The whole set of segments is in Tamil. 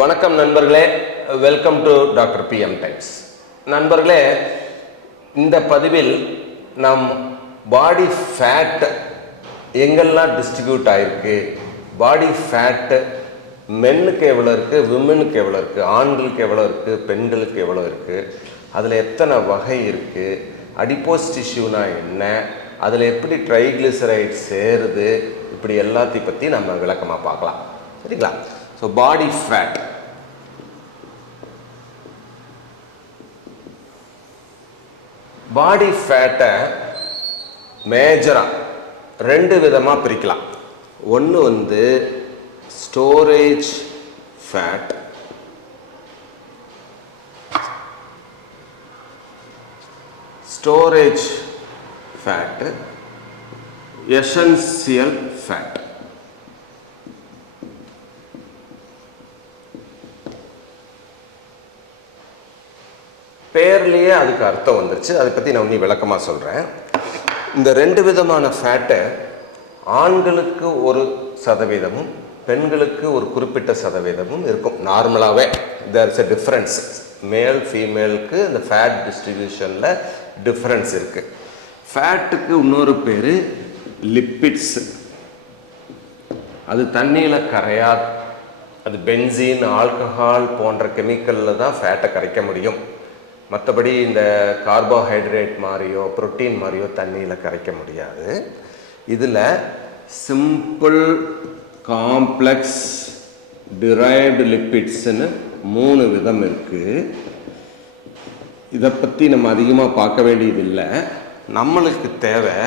வணக்கம் நண்பர்களே, welcome to doctor PM times. நண்பர்களே, இந்த பதிவில் நம் பாடி ஃபேட் எங்கெல்லாம் டிஸ்ட்ரிபியூட் ஆகிருக்கு, பாடி ஃபேட்டு மென்னுக்கு எவ்வளோ இருக்குது, விமெனுக்கு எவ்வளோ இருக்குது, ஆண்களுக்கு எவ்வளோ இருக்குது, பெண்களுக்கு எவ்வளோ இருக்குது, அதில் எத்தனை வகை இருக்குது, அடிப்போஸ் டிஷ்யூனா என்ன, அதில் எப்படி ட்ரைக்ளிசரைட் சேருது, இப்படி எல்லாத்தையும் பற்றி நம்ம விளக்கமாக பார்க்கலாம். சரிங்களா? ஸோ பாடி ஃபேட், பாடி ஃபேட்டை மேஜராக ரெண்டு விதமாக பிரிக்கலாம். ஒன்று வந்து storage fat, storage fat, essential fat. பேர்லேயே அதுக்கு அர்த்தம் வந்துருச்சு. அதை பற்றி நான் இன்னும் விளக்கமாக சொல்கிறேன். இந்த ரெண்டு விதமான ஃபேட்டை ஆண்களுக்கு 1% பெண்களுக்கு ஒரு குறிப்பிட்ட சதவீதமும் இருக்கும். நார்மலாகவே தேர் இஸ் எ டிஃப்ரென்ஸ். மேல் ஃபீமேலுக்கு இந்த ஃபேட் டிஸ்ட்ரிபியூஷனில் டிஃப்ரென்ஸ் இருக்குது. ஃபேட்டுக்கு இன்னொரு பேர் லிப்பிட்ஸ். அது தண்ணியில் கரையாது. அது பென்சீன், ஆல்கஹால் போன்ற கெமிக்கலில் தான் ஃபேட்டை கரைக்க முடியும். மற்றபடி இந்த கார்போஹைட்ரேட் மாதிரியோ புரோட்டீன் மாதிரியோ தண்ணியில் கரைக்க முடியாது. இதில் சிம்பிள், காம்ப்ளெக்ஸ், டிரைவ்டு லிப்பிட்ஸ்னு 3 விதம் இருக்குது. இதை பற்றி நம்ம அதிகமாக பார்க்க வேண்டியதில்லை. நம்மளுக்கு தேவை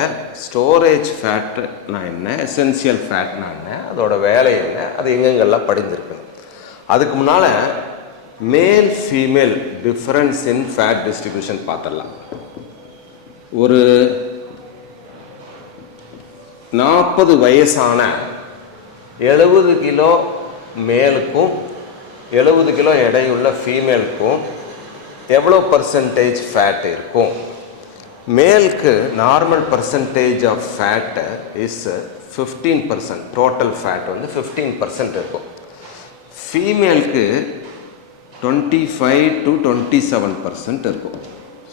ஸ்டோரேஜ் ஃபேட்னா என்ன, எசென்சியல் ஃபேட்னா என்ன, அதோட வேலை என்ன, அது எங்கெங்கெல்லாம் படிஞ்சிருக்கு. அதுக்கு முன்னால் male female difference in fat distribution பார்த்துடலாம். ஒரு 40 வயசான 70 கிலோ மேலுக்கும் 70 கிலோ எடையுள்ள ஃபீமேலுக்கும் எவ்வளோ பர்சன்டேஜ் ஃபேட் இருக்கும்? மேலுக்கு normal percentage of fat is 15%. Total fat வந்து 15% இருக்கும். ஃபீமேலுக்கு 25 to 27% இருக்கும்.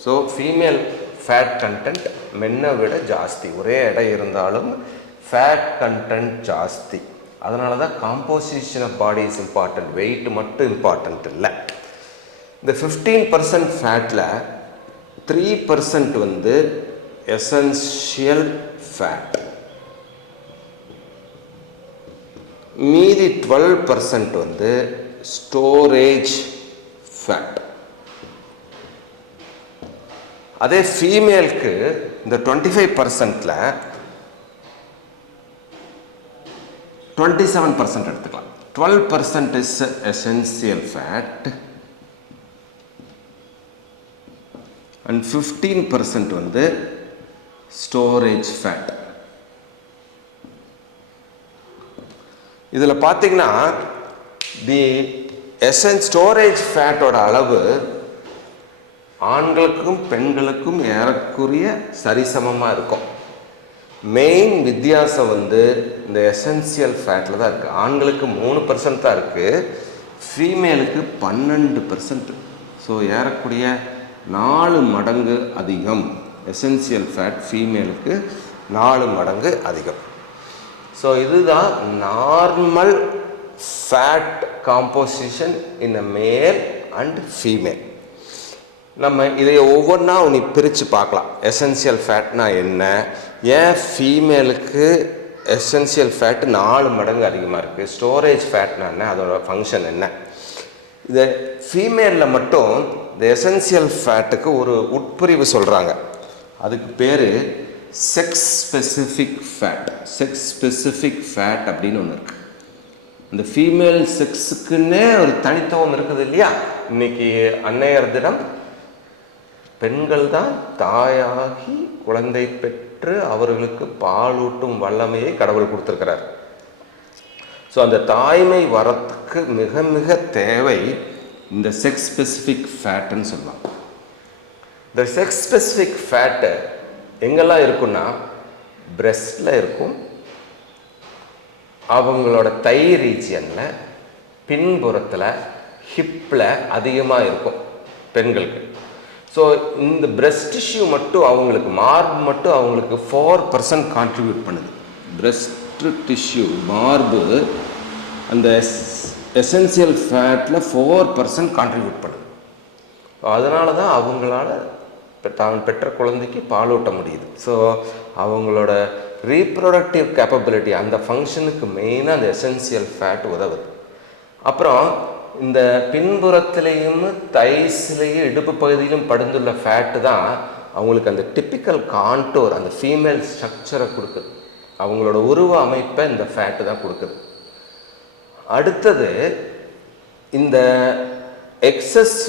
ஸோ ஃபீமேல் ஃபேட் கண்டென்ட் மென்னை விட ஜாஸ்தி. ஒரே எடை இருந்தாலும் ஃபேட் கண்டென்ட் ஜாஸ்தி. அதனால தான் composition of body is important. Weight மட்டும் இம்பார்ட்டன்ட் இல்லை. இந்த 15% ஃபேட்டில் 3% வந்து எசென்ஷியல் ஃபேட், மீதி 12% வந்து ஸ்டோரேஜ் ஃபேட். அதே ஃபீமேலுக்கு இந்த 25%ல் 27% எடுத்துக்கலாம். 12% இஸ் எசென்சியல் ஃபேட் அண்ட் 15% வந்து ஸ்டோரேஜ் ஃபேட். இதில் பார்த்தீங்கன்னா தி ஸ்டோரேஜ் ஃபேட்டோட அளவு ஆண்களுக்கும் பெண்களுக்கும் ஏறக்குரிய சரிசமமாக இருக்கும். மெயின் வித்தியாசம் வந்து இந்த எசென்சியல் ஃபேட்டில் தான் இருக்குது. ஆண்களுக்கு 3% தான் இருக்குது, ஃபீமேலுக்கு 12%. ஸோ ஏறக்குரிய 4 மடங்கு அதிகம். எசென்சியல் ஃபேட் ஃபீமேலுக்கு 4 மடங்கு அதிகம். ஸோ இதுதான் normal fat composition in a male and female. நம்ம இதை ஒவ்வொன்றா உனி பிரித்து பார்க்கலாம். எசென்சியல் ஃபேட்னா என்ன, ஏன் ஃபீமேலுக்கு எசென்சியல் ஃபேட்டு 4 மடங்கு அதிகமாக இருக்குது, ஸ்டோரேஜ் ஃபேட்னா என்ன, அதோட ஃபங்க்ஷன் என்ன. இது ஃபீமேலில் மட்டும் இந்த எசென்சியல் ஃபேட்டுக்கு ஒரு உட்பிரிவு சொல்கிறாங்க. அதுக்கு பேர் sex specific fat. Sex specific fat அப்படின்னு ஒன்று இருக்குது. இந்த ஃபீமேல் செக்ஸுக்குன்னே ஒரு தனித்துவம் இருக்குது இல்லையா? இன்னைக்கு அன்னையர் தினம். பெண்கள் தான் தாயாகி குழந்தை பெற்று அவர்களுக்கு பாலூட்டும் வல்லமையை கடவுள் கொடுத்துருக்கிறார். ஸோ அந்த தாய்மை வரத்துக்கு மிக மிக தேவை இந்த செக்ஸ் ஸ்பெசிஃபிக் ஃபேட்டுன்னு சொல்லலாம். இந்த செக்ஸ் ஸ்பெசிஃபிக் ஃபேட்டு எங்கெல்லாம் இருக்குன்னா, பிரெஸ்டில் இருக்கும், அவங்களோட தை ரீஜியனில் பின்புறத்தில் ஹிப்பில் அதிகமாக இருக்கும் பெண்களுக்கு. ஸோ இந்த பிரெஸ்ட் டிஷ்யூ மட்டும் அவங்களுக்கு மார்பு மட்டும் அவங்களுக்கு 4% கான்ட்ரிபியூட் பண்ணுது. பிரெஸ்ட் டிஷ்யூ மார்பு அந்த எசென்சியல் ஃபேட்டில் 4% கான்ட்ரிபியூட் பண்ணுது. அதனால தான் அவங்களால தான் பெற்ற குழந்தைக்கு பாலூட்ட முடியுது. ஸோ அவங்களோட ரீப்ரொடக்டிவ் கேப்பபிலிட்டி அந்த ஃபங்க்ஷனுக்கு மெயினாக அந்த எசென்சியல் ஃபேட் உதவுது. அப்புறம் இந்த பின்புறத்திலையும் தைஸ்லேயும் இடுப்பு பகுதியிலும் படுந்துள்ள ஃபேட்டு தான் அவங்களுக்கு அந்த டிப்பிக்கல் கான்டோர் அந்த ஃபீமேல் ஸ்ட்ரக்சரை கொடுக்குது. அவங்களோட உருவ அமைப்பை இந்த ஃபேட்டு தான் கொடுக்குது. அடுத்தது இந்த எக்ஸஸ்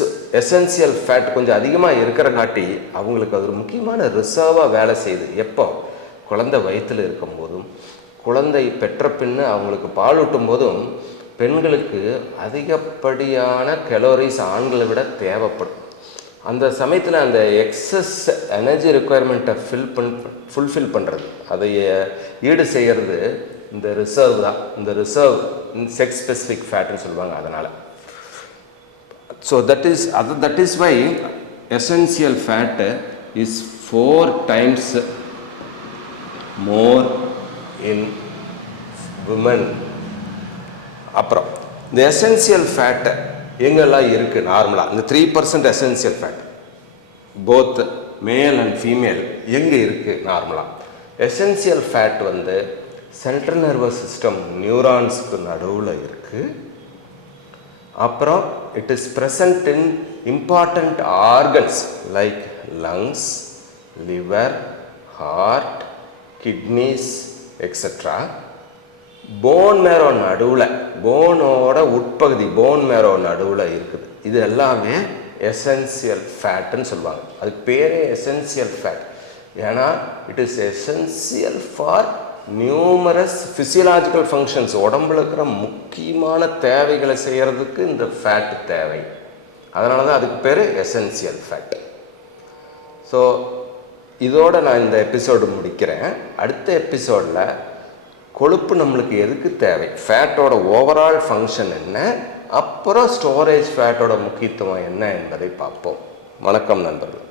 எசென்சியல் ஃபேட் கொஞ்சம் அதிகமாக இருக்கிறங்காட்டி அவங்களுக்கு அது ஒரு முக்கியமான ரிசர்வாக வேலை செய்யுது. எப்போ குழந்தை வயிற்றில் இருக்கும்போதும் குழந்தை பெற்ற பின்னு அவங்களுக்கு பாலூட்டும் போதும் பெண்களுக்கு அதிகப்படியான கலோரிஸ் ஆண்களை விட தேவைப்படும். அந்த சமயத்தில் அந்த எக்ஸஸ் எனர்ஜி ரெக்குயர்மெண்ட்டை ஃபுல்ஃபில் பண்ணுறது அதை ஈடு செய்கிறது இந்த ரிசர்வ் தான். இந்த ரிசர்வ் செக்ஸ் ஸ்பெசிஃபிக் ஃபேட்னு சொல்லுவாங்க. அதனால் so that is why essential fat is 4 times more in women. அப்புறம் இந்த எசென்சியல் ஃபேட்டு எங்கெல்லாம் இருக்குது நார்மலாக இந்த 3% essential fat both male and female எங்கே இருக்குது நார்மலாக? எசென்சியல் ஃபேட் வந்து சென்ட்ரல் நர்வஸ் சிஸ்டம் நியூரான்ஸுக்கு நடுவில் இருக்குது. அப்புறம் it is present in important organs like lungs, liver, heart, kidneys extra. Bone marrow நடுவில் போனோட உட்பகுதி போன் மேரோ நடுவில் இருக்குது. இது எல்லாமே எசென்சியல் ஃபேட்டுன்னு சொல்லுவாங்க. அதுக்கு பேரே எசென்சியல் ஃபேட். ஏன்னா it is essential for numerous physiological functions. உடம்புல இருக்கிற முக்கியமான தேவைகளை செய்கிறதுக்கு இந்த ஃபேட் தேவை. அதனால தான் அதுக்கு பேர் எசென்சியல் ஃபேட். ஸோ இதோடு நான் இந்த எபிசோடு முடிக்கிறேன். அடுத்த எபிசோடில் கொழுப்பு நம்மளுக்கு எதுக்கு தேவை, ஃபேட்டோட ஓவரால் ஃபங்க்ஷன் என்ன, அப்புறம் ஸ்டோரேஜ் ஃபேட்டோட முக்கியத்துவம் என்ன என்பதை பார்ப்போம். வணக்கம் நண்பர்கள்.